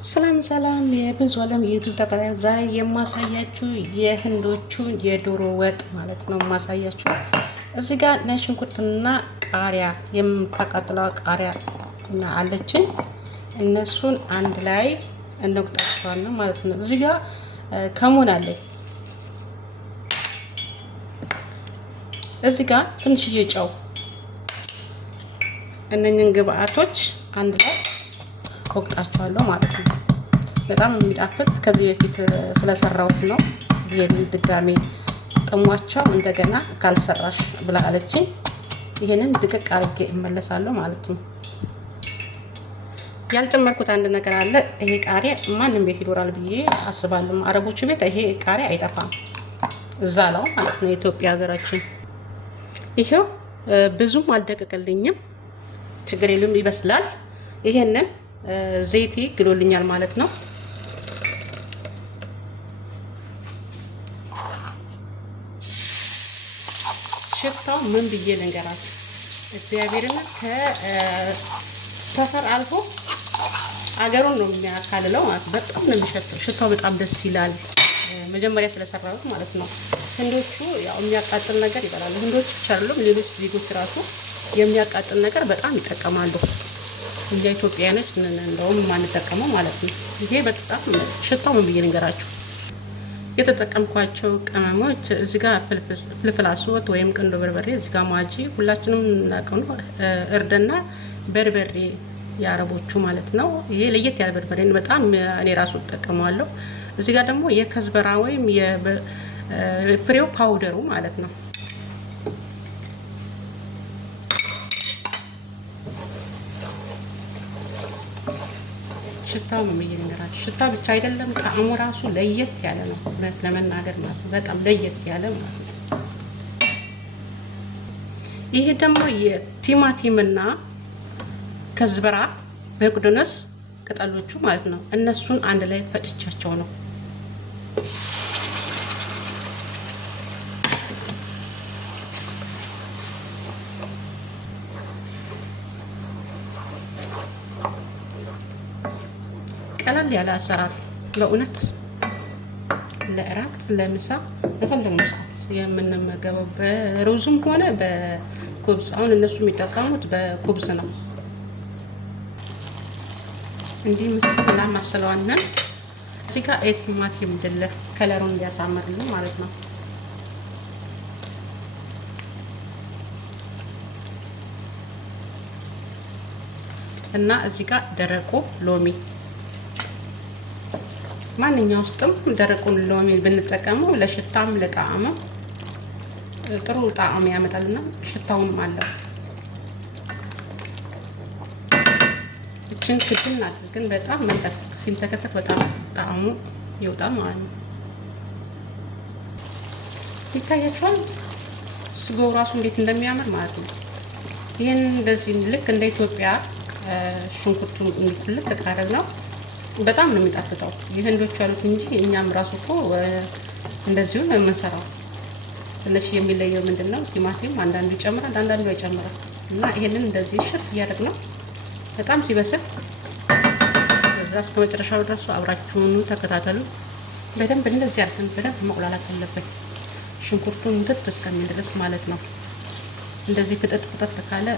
ሰላም የብዙ ዓለም ዩቲዩብ ተከታታዮች ዛሬ የማሳያችሁ የህንዶቹን የዶሮ ወጥ ማለት ነው የማሳያችሁ። እዚህ ጋር ነጭ ሽንኩርትና ቃሪያ የምታቃጥለው ቃሪያ እና አለችን እነሱን አንድ ላይ እንወቅጣቸዋለን ማለት ነው። እዚህ ጋር ከሙን አለ። እዚህ ጋር ትንሽዬ ጨው እነኝን ግብአቶች አንድ ላይ ወቅጣቸዋለሁ ማለት ነው። በጣም የሚጣፍጥ ከዚህ በፊት ስለሰራሁት ነው። ይሄን ድጋሜ ጥሟቸው እንደገና ካልሰራሽ ብላ አለችኝ። ይሄንን ድቅቅ አድርጌ እመለሳለሁ ማለት ነው። ያልጨመርኩት አንድ ነገር አለ። ይሄ ቃሪያ ማንም ቤት ይኖራል ብዬ አስባለሁ። አረቦቹ ቤት ይሄ ቃሪያ አይጠፋም፣ እዛ ነው ማለት ነው። የኢትዮጵያ ሀገራችን ይሄው ብዙም አልደቀቀልኝም፣ ችግር የለም ይበስላል። ይሄንን ዘይቴ ግሎልኛል ማለት ነው። ሽታው ምን ብዬ ልንገራችሁ? እግዚአብሔርን ከሰፈር አልፎ አገሩን ነው የሚያካልለው ማለት ነው። በጣም ነው የሚሸተው። ሽታው በጣም ደስ ይላል። መጀመሪያ ስለሰራሁት ማለት ነው። ህንዶቹ ያው የሚያቃጥል ነገር ይበላሉ። ህንዶች ብቻ አይደሉም፣ ሌሎች ዜጎች ራሱ የሚያቃጥል ነገር በጣም ይጠቀማሉ። እንደ ኢትዮጵያኖች እንደውም ማንጠቀመው ማለት ነው። ይሄ በጣም ሽታው ምን ብዬ ልንገራችሁ? የተጠቀምኳቸው ቅመሞች እዚህ ጋር ፍልፍል አስወጥ ወይም ቅንዶ በርበሬ፣ እዚህ ጋር ማጂ ሁላችንም እናቀኑ፣ እርድና በርበሬ የአረቦቹ ማለት ነው። ይሄ ለየት ያለ በርበሬ በጣም እኔ ራሱ እጠቀመዋለሁ። እዚህ ጋር ደግሞ የከዝበራ ወይም የፍሬው ፓውደሩ ማለት ነው። ሽታው ነው የሚነገራችሁ። ሽታ ብቻ አይደለም ጣዕሙ ራሱ ለየት ያለ ነው። ለመናገር ማለት ነው በጣም ለየት ያለ ማለት ነው። ይሄ ደግሞ የቲማቲምና ከዝበራ በቁድነስ ቅጠሎቹ ማለት ነው። እነሱን አንድ ላይ ፈጭቻቸው ነው። ቀለል ያለ አሰራር ለእውነት ለእራት ለምሳ ለፈለግነው ሰዓት የምንመገበው በሩዝም ሆነ በኩብዝ። አሁን እነሱ የሚጠቀሙት በኩብዝ ነው። እንዲህ ምስልና ማሰለዋለን። እዚህ ጋር ቲማቲም ድለ ከለሩን እንዲያሳምርልን ማለት ነው። እና እዚህ ጋር ደረቁ ሎሚ ማንኛውም ውስጥም ደረቁን ሎሚ ብንጠቀመው ለሽታም ለጣዕምም ጥሩ ጣዕም ያመጣልና ሽታውም አለው። እችን ክድን አድርገን በጣም መንጠቅጠቅ ሲንተከተክ በጣም ጣዕሙ ይወጣል ማለት ነው። ይታያችኋል ስጎው ራሱ እንዴት እንደሚያምር ማለት ነው። ይህን እንደዚህ ልክ እንደ ኢትዮጵያ ሽንኩርቱን እንዲኩልት ተካረግ ነው። በጣም ነው የሚጣፍጠው። የህንዶቹ ያሉት እንጂ እኛም ራሱ እኮ እንደዚሁ ነው የምንሰራው። ትንሽ የሚለየው ምንድነው? ቲማቲም አንዳንዱ ይጨምራል፣ አንዳንዱ አይጨምራል። እና ይሄንን እንደዚህ ሽፍ እያደረግ ነው በጣም ሲበስል እዛ እስከ መጨረሻው ድረስ አብራችሁን ተከታተሉ። በደንብ እንደዚህ አድርገን በደንብ መቁላላት አለበት፣ ሽንኩርቱን እንድት እስከሚል ድረስ ማለት ነው። እንደዚህ ፍጥጥ ካለ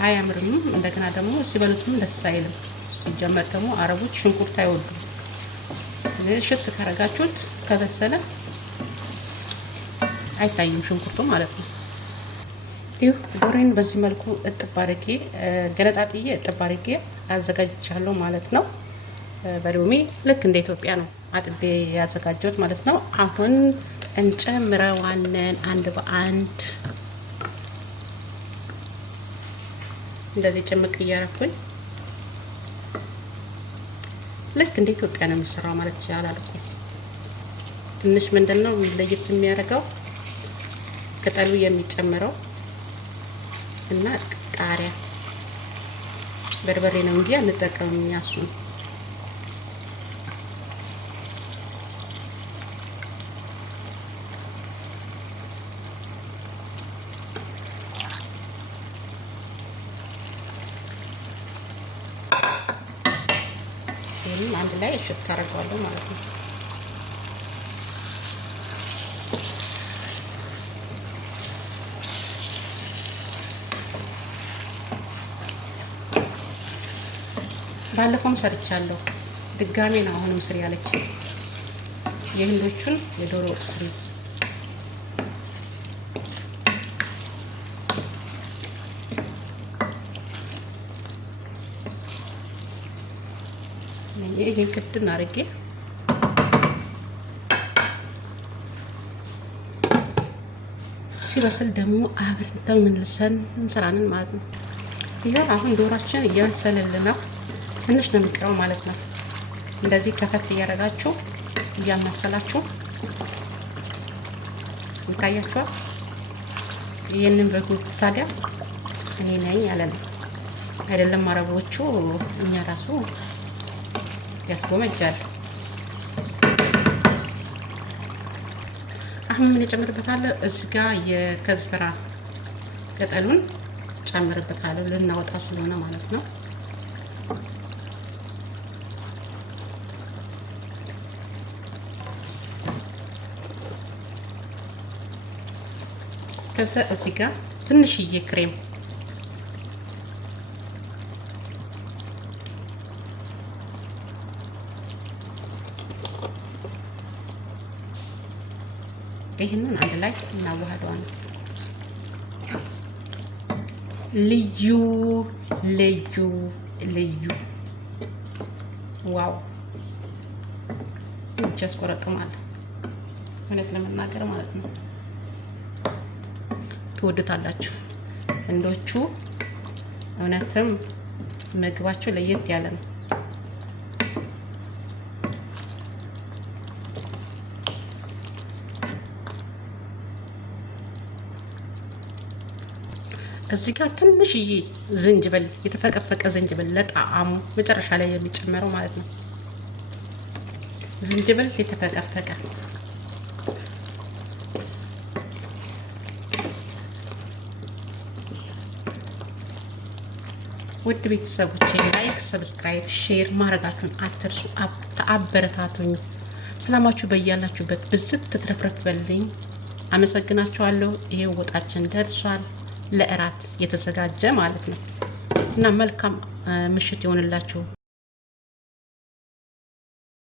አያምርም። እንደገና ደግሞ ሲበሉትም ደስ አይልም። ሲጀመር ደግሞ አረቦች ሽንኩርት አይወዱም። ሽት ካረጋችሁት ከበሰለ አይታይም ሽንኩርቱ ማለት ነው። ይሁ ዶሮን በዚህ መልኩ እጥብ አድርጌ ገለጣጥዬ እጥብ አድርጌ አዘጋጅቻለሁ ማለት ነው። በሎሚ ልክ እንደ ኢትዮጵያ ነው አጥቤ ያዘጋጀሁት ማለት ነው። አሁን እንጨምረዋለን አንድ በአንድ እንደዚህ ጭምቅ እያረኩኝ ልክ እንደ ኢትዮጵያ ነው የሚሰራው ማለት ይችላል እኮ። ትንሽ ምንድነው ለየት የሚያደርገው ቅጠሉ የሚጨምረው እና ቃሪያ በርበሬ ነው እንጂ አንጠቀምም ያሱ። ይህንን አንድ ላይ እሽት ታደርገዋለሁ ማለት ነው። ባለፈውም ሰርቻለሁ። ድጋሜ ነው አሁንም ስሪ ያለች። የህንዶቹን የዶሮ ወጥ ስሪ። ይሄን ክድን አድርጌ ሲበስል ደግሞ አብረን ተመልሰን እንሰራለን ማለት ነው። ይሄው አሁን ዶሯችን እየበሰለልን ነው። ትንሽ ነው የሚቀረው ማለት ነው። እንደዚህ ከፈት እያደረጋችሁ እያማሰላችሁ ይታያችኋል። ይሄንን በጉ ታዲያ እኔ ነኝ ያለ ነው አይደለም አረቦቹ፣ እኛ ራሱ ያስጎመጃል። አሁን ምን እጨምርበታለሁ? እዚህ ጋር የከዝበራ ቅጠሉን ጨምርበታለሁ ልናወጣው ስለሆነ ማለት ነው። ከዛ እዚህ ጋር ትንሽዬ ክሬም ይህንን አንድ ላይ እናዋህደዋለን። ልዩ ልዩ ልዩ ዋው! እጅ ያስቆረጥማል እውነት ለመናገር ማለት ነው። ትወዱታላችሁ። ህንዶቹ እውነትም ምግባቸው ለየት ያለ ነው። እዚህ ጋር ትንሽዬ ዝንጅብል፣ የተፈቀፈቀ ዝንጅብል ለጣዕሙ መጨረሻ ላይ የሚጨመረው ማለት ነው። ዝንጅብል የተፈቀፈቀ ውድ ቤተሰቦቼ ላይክ፣ ሰብስክራይብ፣ ሼር ማድረጋችሁን አትርሱ። አበረታቱኝ። ሰላማችሁ በያላችሁበት ብዝት ትትረፍረፍ በልኝ። አመሰግናችኋለሁ። ይሄ ወጣችን ደርሷል። ለእራት የተዘጋጀ ማለት ነው እና መልካም ምሽት ይሆንላችሁ።